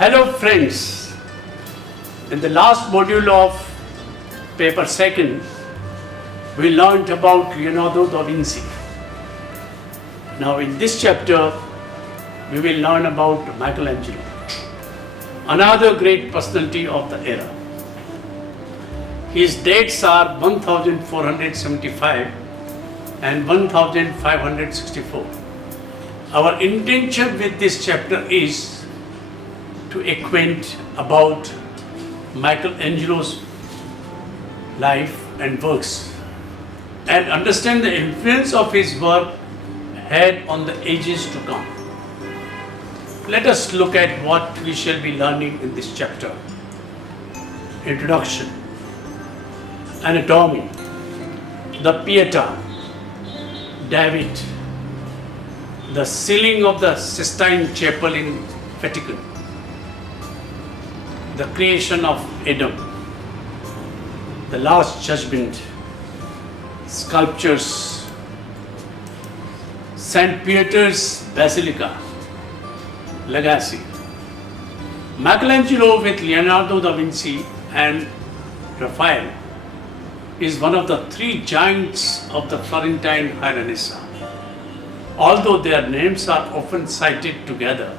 Hello friends, in the last module of paper second, we learned about Leonardo da Vinci. Now in this chapter, we will learn about Michelangelo, another great personality of the era. His dates are 1475 and 1564. Our intention with this chapter is to acquaint about Michelangelo's life and works and understand the influence of his work had on the ages to come. Let us look at what we shall be learning in this chapter. Introduction, Anatomy, the Pietà, David, the ceiling of the Sistine Chapel in Vatican, the creation of Adam, the Last Judgment, sculptures, St. Peter's Basilica, legacy. Michelangelo with Leonardo da Vinci and Raphael is one of the three giants of the Florentine High Renaissance. Although their names are often cited together,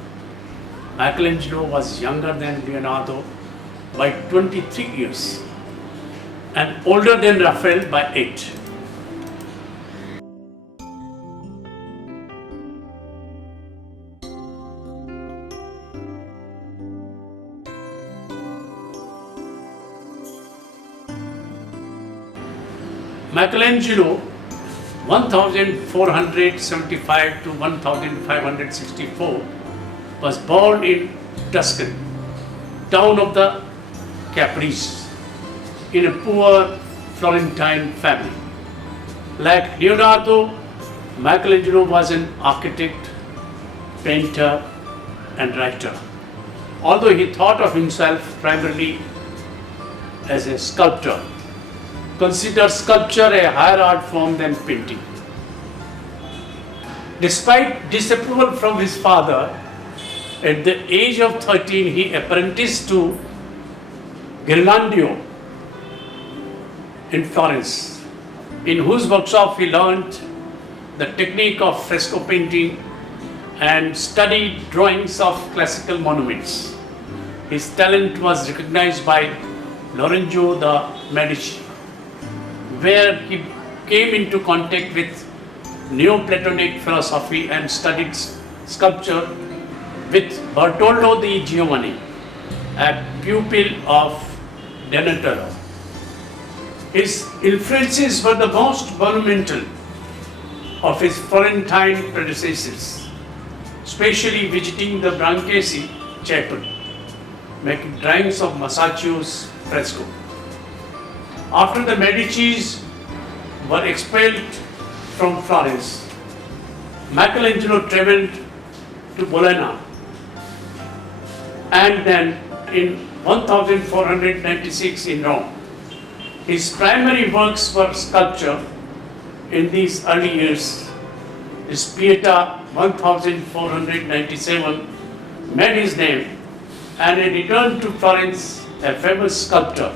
Michelangelo was younger than Leonardo by 23 years and older than Raphael by 8. Michelangelo 1475 to 1564 was born in Tuscany, town of the Caprese, in a poor Florentine family. Like Leonardo, Michelangelo was an architect, painter and writer, although he thought of himself primarily as a sculptor. Considered sculpture a higher art form than painting. Despite disapproval from his father, at the age of 13 he apprenticed to Ghirlandaio in Florence, in whose workshop he learned the technique of fresco painting and studied drawings of classical monuments. His talent was recognized by Lorenzo de' Medici, where he came into contact with Neoplatonic philosophy and studied sculpture with Bartoldo di Giovanni, a pupil of Donatello. His influences were the most monumental of his Florentine predecessors, especially visiting the Brancesi Chapel, making drawings of Masaccio's fresco. After the Medicis were expelled from Florence, Michelangelo traveled to Bologna, and then in 1496 in Rome. His primary works were sculpture. In these early years, his Pietà 1497 made his name, and he returned to Florence, a famous sculptor.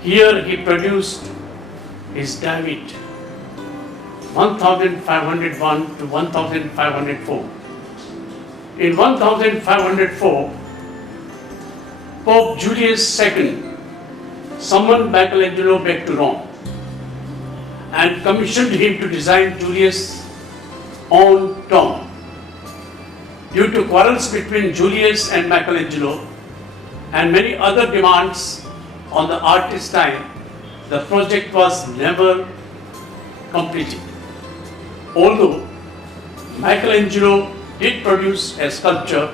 Here he produced his David 1501 to 1504. In 1504, Pope Julius II summoned Michelangelo back to Rome and commissioned him to design Julius' own tomb. Due to quarrels between Julius and Michelangelo and many other demands on the artist's time, the project was never completed. Although Michelangelo did produce a sculpture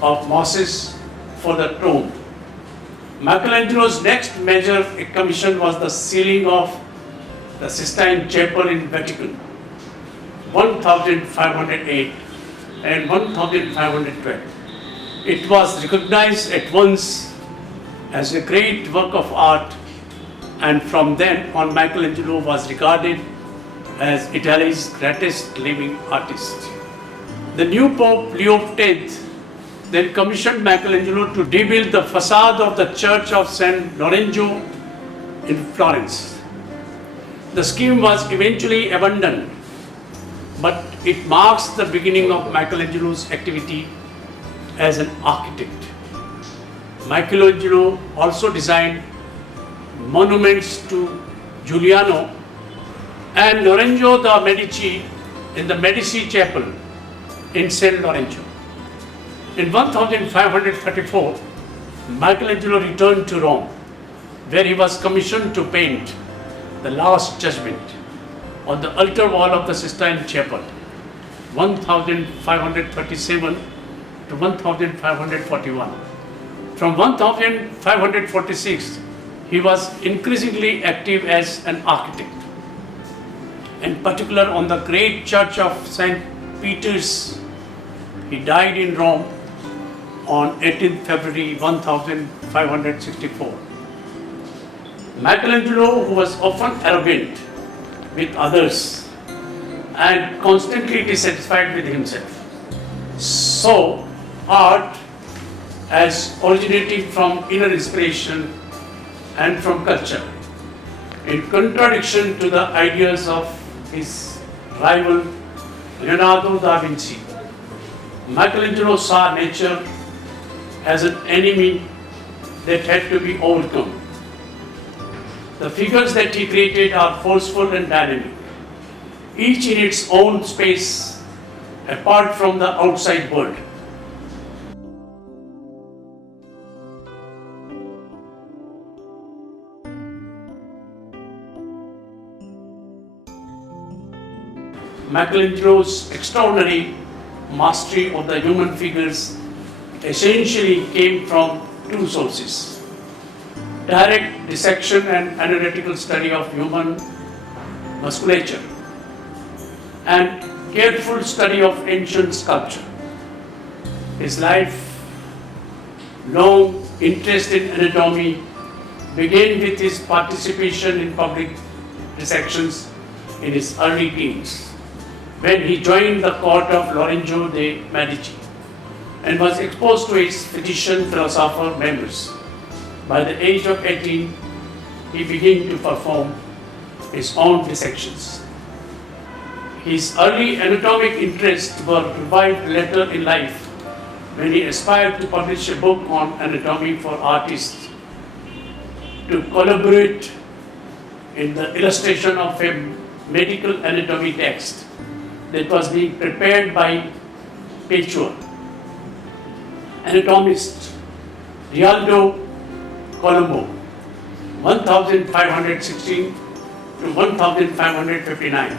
of Moses for the tomb. Michelangelo's next major commission was the ceiling of the Sistine Chapel in Vatican, 1508 and 1512. It was recognized at once as a great work of art, and from then on Michelangelo was regarded as Italy's greatest living artist. The new Pope Leo X then commissioned Michelangelo to rebuild the facade of the Church of San Lorenzo in Florence. The scheme was eventually abandoned, but it marks the beginning of Michelangelo's activity as an architect. Michelangelo also designed monuments to Giuliano and Lorenzo da Medici in the Medici Chapel in San Lorenzo. In 1534, Michelangelo returned to Rome, where he was commissioned to paint the Last Judgment on the altar wall of the Sistine Chapel, 1537 to 1541. From 1546, he was increasingly active as an architect, in particular on the great church of St. Peter's. He died in Rome on 18th February 1564. Michelangelo, who was often arrogant with others and constantly dissatisfied with himself, saw art as originating from inner inspiration and from culture, in contradiction to the ideas of his rival Leonardo da Vinci. Michelangelo saw nature as an enemy that had to be overcome. The figures that he created are forceful and dynamic, each in its own space, apart from the outside world. Michelangelo's extraordinary mastery of the human figures essentially came from two sources: direct dissection and analytical study of human musculature, and careful study of ancient sculpture. His lifelong interest in anatomy began with his participation in public dissections in his early teens, when he joined the court of Lorenzo de Medici and was exposed to its physician-philosopher members. By the age of 18, he began to perform his own dissections. His early anatomic interests were revived later in life when he aspired to publish a book on anatomy for artists, to collaborate in the illustration of a medical anatomy text that was being prepared by Pechua. Anatomist Rialdo Colombo, 1516 to 1559.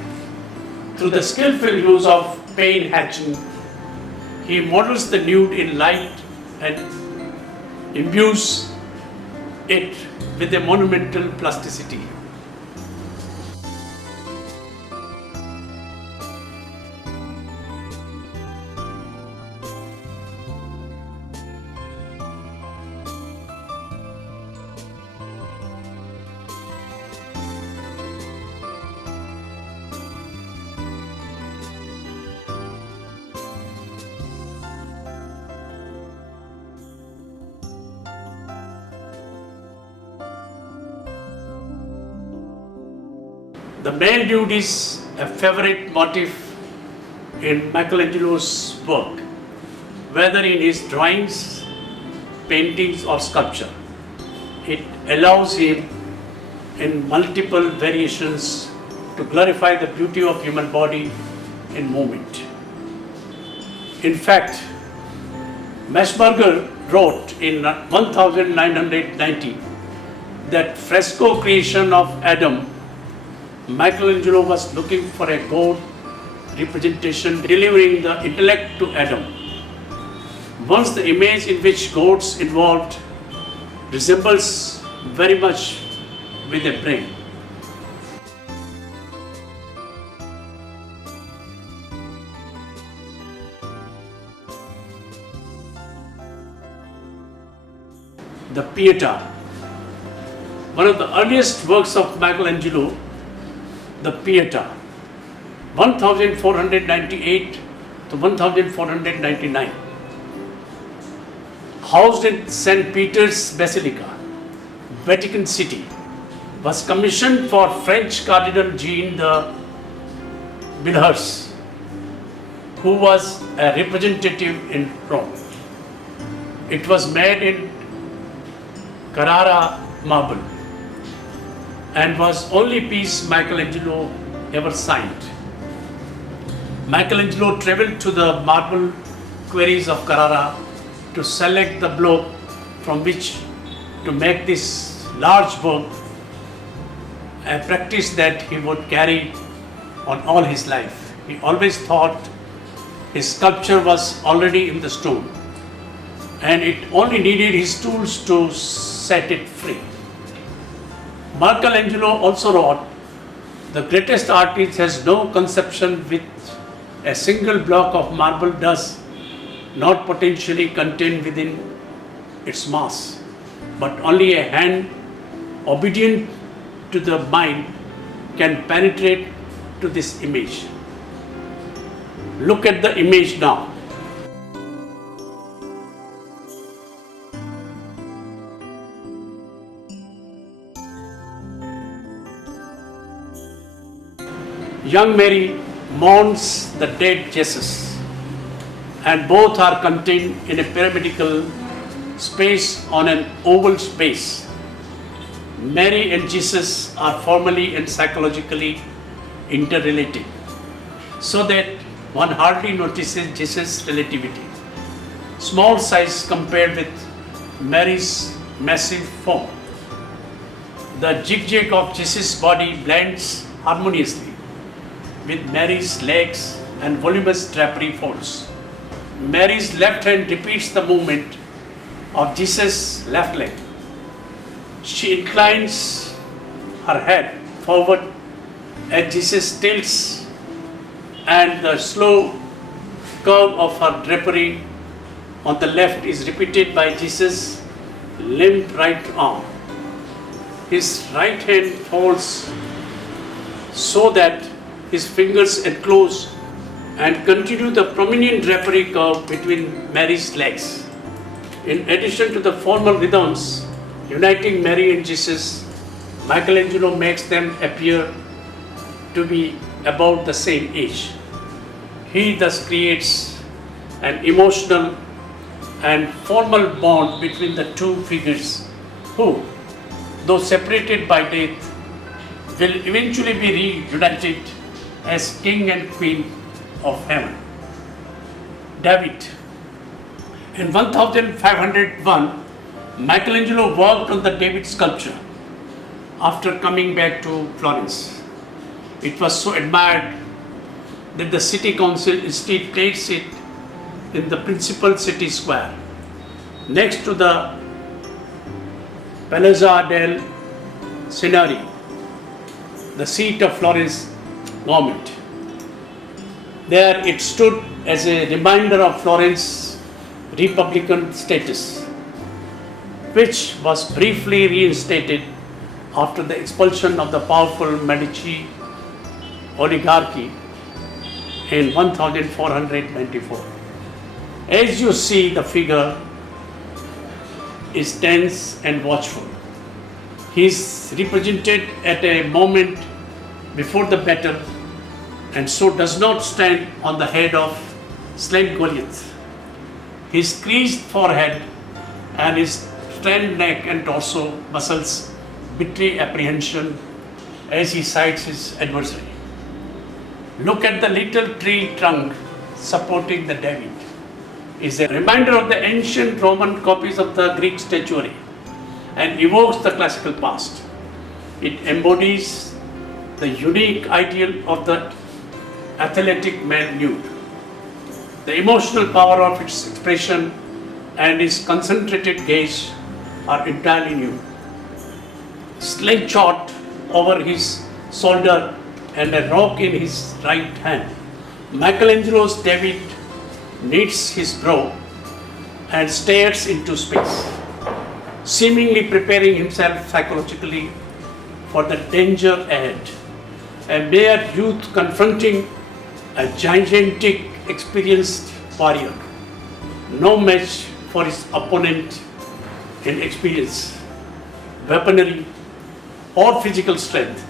Through the skillful use of pain hatching, he models the nude in light and imbues it with a monumental plasticity. The male nude is a favorite motif in Michelangelo's work, whether in his drawings, paintings, or sculpture. It allows him in multiple variations to glorify the beauty of human body in movement. In fact, Messberger wrote in 1990 that fresco creation of Adam, Michelangelo was looking for a god representation delivering the intellect to Adam. Once the image in which gods involved resembles very much with a brain. The Pietà, one of the earliest works of Michelangelo, the Pietà, 1498 to 1499. housed in St. Peter's Basilica, Vatican City, was commissioned for French Cardinal Jean de Villars, who was a representative in Rome. It was made in Carrara marble and was only piece Michelangelo ever signed. Michelangelo traveled to the marble quarries of Carrara to select the block from which to make this large work, a practice that he would carry on all his life. He always thought his sculpture was already in the stone and it only needed his tools to set it free. Michelangelo also wrote, "The greatest artist has no conception with a single block of marble does not potentially contain within its mass, but only a hand obedient to the mind can penetrate to this image." Look at the image now. Young Mary mourns the dead Jesus, and both are contained in a pyramidal space on an oval space. Mary and Jesus are formally and psychologically interrelated, so that one hardly notices Jesus' relativity. Small size compared with Mary's massive form. The zigzag of Jesus' body blends harmoniously with Mary's legs and voluminous drapery folds. Mary's left hand repeats the movement of Jesus' left leg. She inclines her head forward as Jesus tilts, and the slow curve of her drapery on the left is repeated by Jesus' limp right arm. His right hand folds so that his fingers enclose and continue the prominent drapery curve between Mary's legs. In addition to the formal rhythms uniting Mary and Jesus, Michelangelo makes them appear to be about the same age. He thus creates an emotional and formal bond between the two figures who, though separated by death, will eventually be reunited as king and queen of heaven. David. In 1501, Michelangelo worked on the David sculpture after coming back to Florence. It was so admired that the city council instead placed it in the principal city square next to the Piazza del Signory, the seat of Florence government. There it stood as a reminder of Florence's republican status, which was briefly reinstated after the expulsion of the powerful Medici oligarchy in 1494. As you see, the figure is tense and watchful. He is represented at a moment before the battle, and so does not stand on the head of slain Goliath. His creased forehead and his strained neck and torso muscles betray apprehension as he sights his adversary. Look at the little tree trunk supporting the David. It's a reminder of the ancient Roman copies of the Greek statuary and evokes the classical past. It embodies the unique ideal of the athletic man nude. The emotional power of its expression and his concentrated gaze are entirely new. Slingshot over his shoulder and a rock in his right hand, Michelangelo's David knits his brow and stares into space, seemingly preparing himself psychologically for the danger ahead. A mere youth confronting a gigantic, experienced warrior, no match for his opponent in experience, weaponry, or physical strength.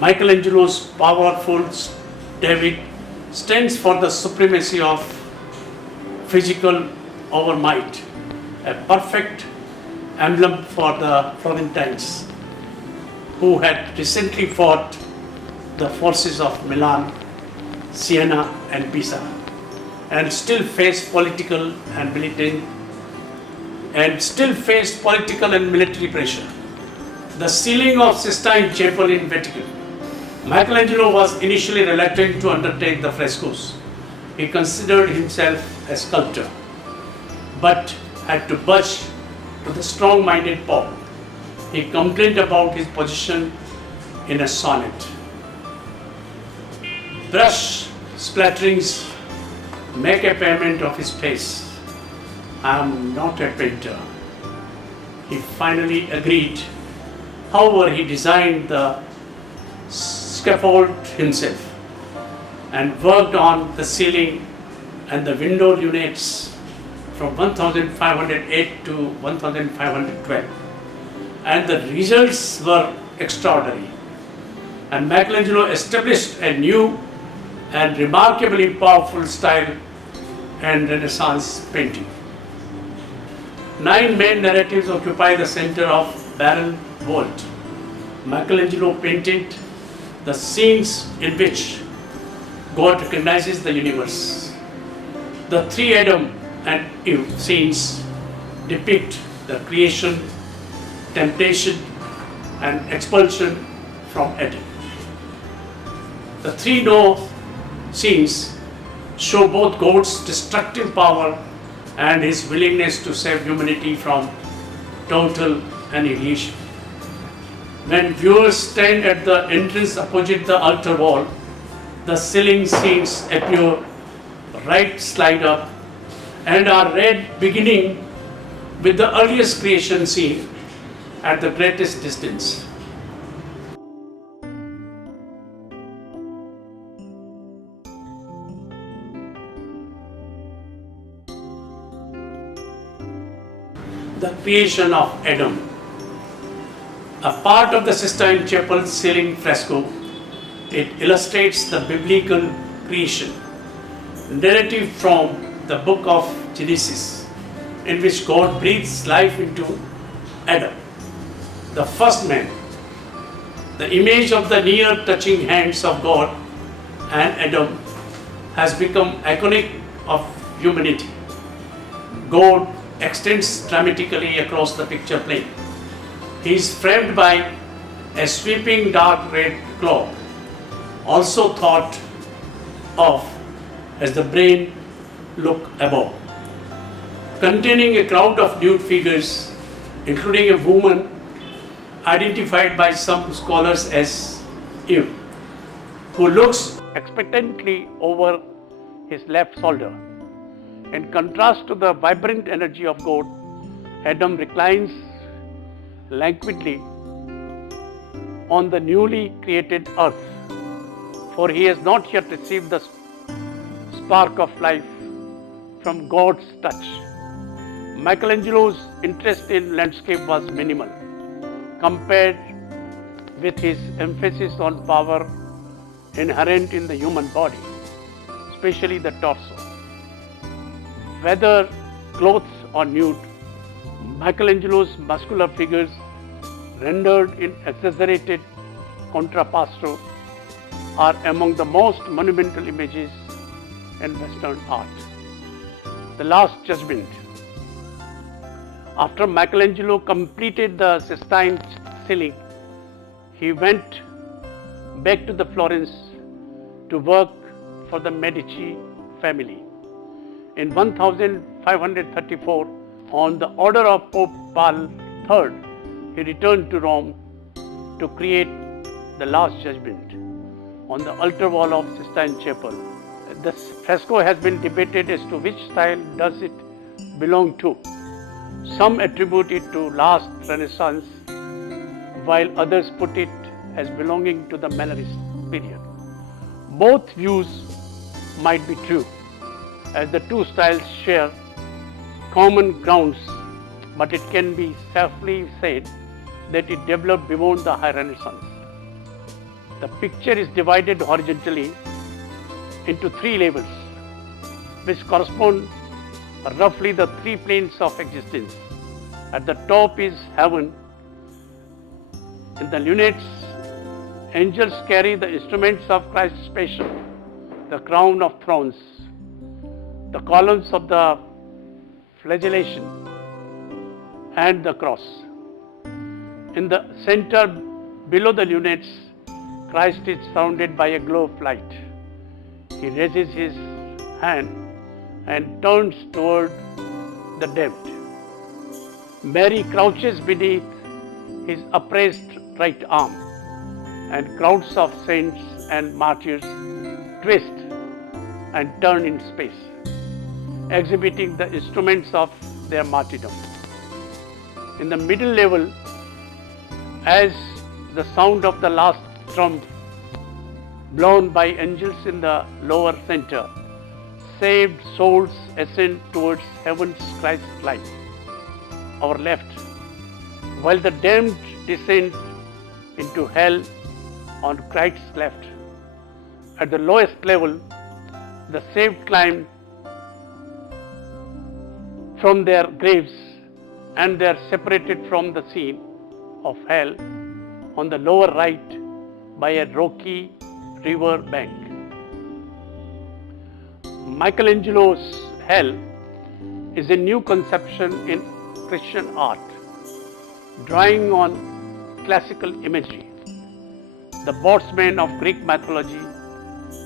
Michelangelo's powerful David stands for the supremacy of physical overmight, a perfect emblem for the Florentines who had recently fought the forces of Milan, Siena, and Pisa, and still faced political and military pressure. The ceiling of Sistine Chapel in Vatican. Michelangelo was initially reluctant to undertake the frescoes. He considered himself a sculptor, but had to budge to the strong-minded Pope. He complained about his position in a sonnet. Brush splatterings make a payment of his face. I am not a painter. He finally agreed. However, he designed the scaffold himself and worked on the ceiling and the window lunettes from 1508 to 1512. And the results were extraordinary. And Michelangelo established a new and remarkably powerful style and Renaissance painting. 9 main narratives occupy the center of barrel vault. Michelangelo painted the scenes in which God recognizes the universe. The 3 Adam and Eve scenes depict the creation, temptation, and expulsion from Eden. The 3 Noah scenes show both God's destructive power and his willingness to save humanity from total annihilation. When viewers stand at the entrance opposite the altar wall, the ceiling scenes appear right side up and are read beginning with the earliest creation scene at the greatest distance. The creation of Adam. A part of the Sistine Chapel ceiling fresco, it illustrates the biblical creation narrative from the book of Genesis, in which God breathes life into Adam, the first man. The image of the near touching hands of God and Adam has become iconic of humanity. God extends dramatically across the picture plane. He is framed by a sweeping dark red cloak, also thought of as the brain look above, containing a crowd of nude figures, including a woman identified by some scholars as Eve, who looks expectantly over his left shoulder. In contrast to the vibrant energy of God, Adam reclines languidly on the newly created earth, for he has not yet received the spark of life from God's touch. Michelangelo's interest in landscape was minimal compared with his emphasis on power inherent in the human body, especially the torso. Whether clothed or nude, Michelangelo's muscular figures, rendered in exaggerated contrapposto, are among the most monumental images in Western art. The Last Judgment. After Michelangelo completed the Sistine ceiling, he went back to Florence to work for the Medici family. In 1534, on the order of Pope Paul III, he returned to Rome to create the Last Judgment on the altar wall of Sistine Chapel. The fresco has been debated as to which style does it belong to. Some attribute it to last Renaissance, while others put it as belonging to the Mannerist period. Both views might be true, as the two styles share common grounds, but it can be safely said that it developed beyond the High Renaissance. The picture is divided horizontally into three levels, which correspond roughly the three planes of existence. At the top is heaven. In the lunettes, angels carry the instruments of Christ's passion, the crown of thorns, the columns of the flagellation, and the cross. In the center, below the lunettes, Christ is surrounded by a glow of light. He raises his hand and turns toward the damned. Mary crouches beneath his upraised right arm, and crowds of saints and martyrs twist and turn in space, exhibiting the instruments of their martyrdom. In the middle level, as the sound of the last trump blown by angels in the lower center, saved souls ascend towards heaven's Christ light, our left, while the damned descend into hell on Christ's left. At the lowest level, the saved climb from their graves and they are separated from the scene of hell on the lower right by a rocky river bank. Michelangelo's hell is a new conception in Christian art, drawing on classical imagery. The boatsman of Greek mythology,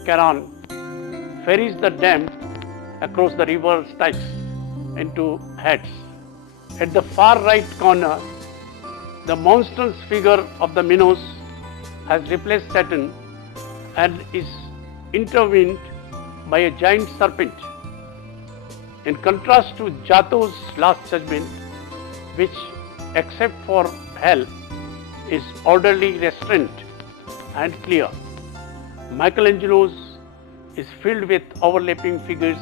Charon, ferries the damned across the river Styx into Hades. At the far right corner, the monstrous figure of the Minos has replaced Satan and is intervened by a giant serpent. In contrast to Giotto's Last Judgment, which, except for hell, is orderly, restrained, and clear, Michelangelo's is filled with overlapping figures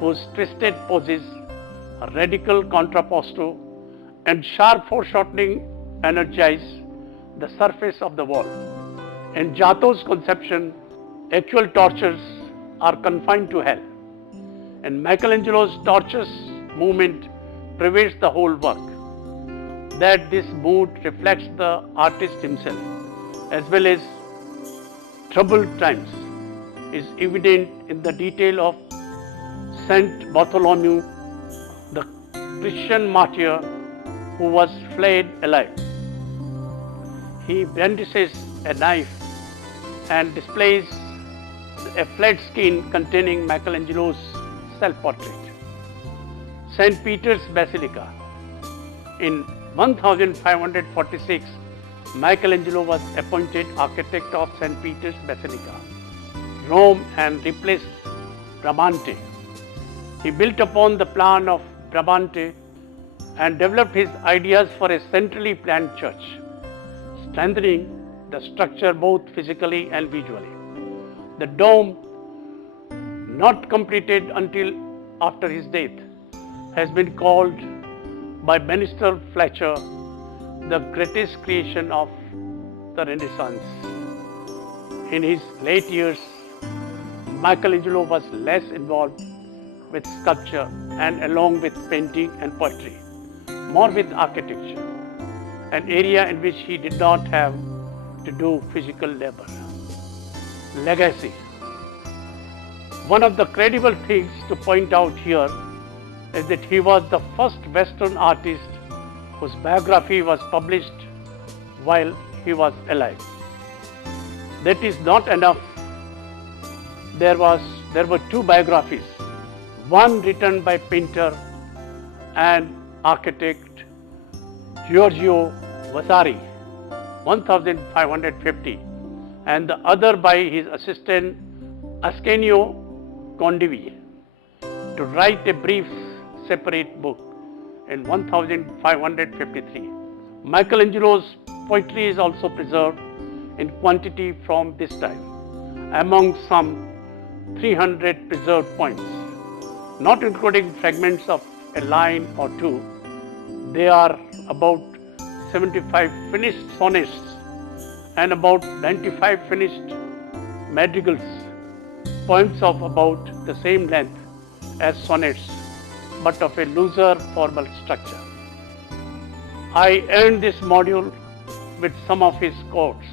whose twisted poses, radical contrapposto, and sharp foreshortening energize the surface of the wall. In Giotto's conception, actual tortures are confined to hell, and Michelangelo's tortuous movement pervades the whole work. That this mood reflects the artist himself, as well as troubled times, is evident in the detail of Saint Bartholomew, the Christian martyr who was flayed alive. He brandishes a knife and displays a flayed skin containing Michelangelo's self-portrait. St. Peter's Basilica. In 1546, Michelangelo was appointed architect of St. Peter's Basilica, Rome, and replaced Bramante. He built upon the plan of Bramante and developed his ideas for a centrally planned church, strengthening the structure both physically and visually. The dome, not completed until after his death, has been called by Minister Fletcher the greatest creation of the Renaissance. In his late years, Michelangelo was less involved with sculpture and along with painting and poetry, more with architecture, an area in which he did not have to do physical labor. Legacy. One of the credible things to point out here is that he was the first Western artist whose biography was published while he was alive. That is not enough. There were two biographies, one written by painter and architect Giorgio Vasari, 1550, and the other by his assistant Ascanio Condivi, to write a brief separate book in 1553. Michelangelo's poetry is also preserved in quantity from this time, among some 300 preserved poems, not including fragments of a line or two. They are about 75 finished sonnets and about 95 finished madrigals, poems of about the same length as sonnets, but of a looser formal structure. I end this module with some of his quotes.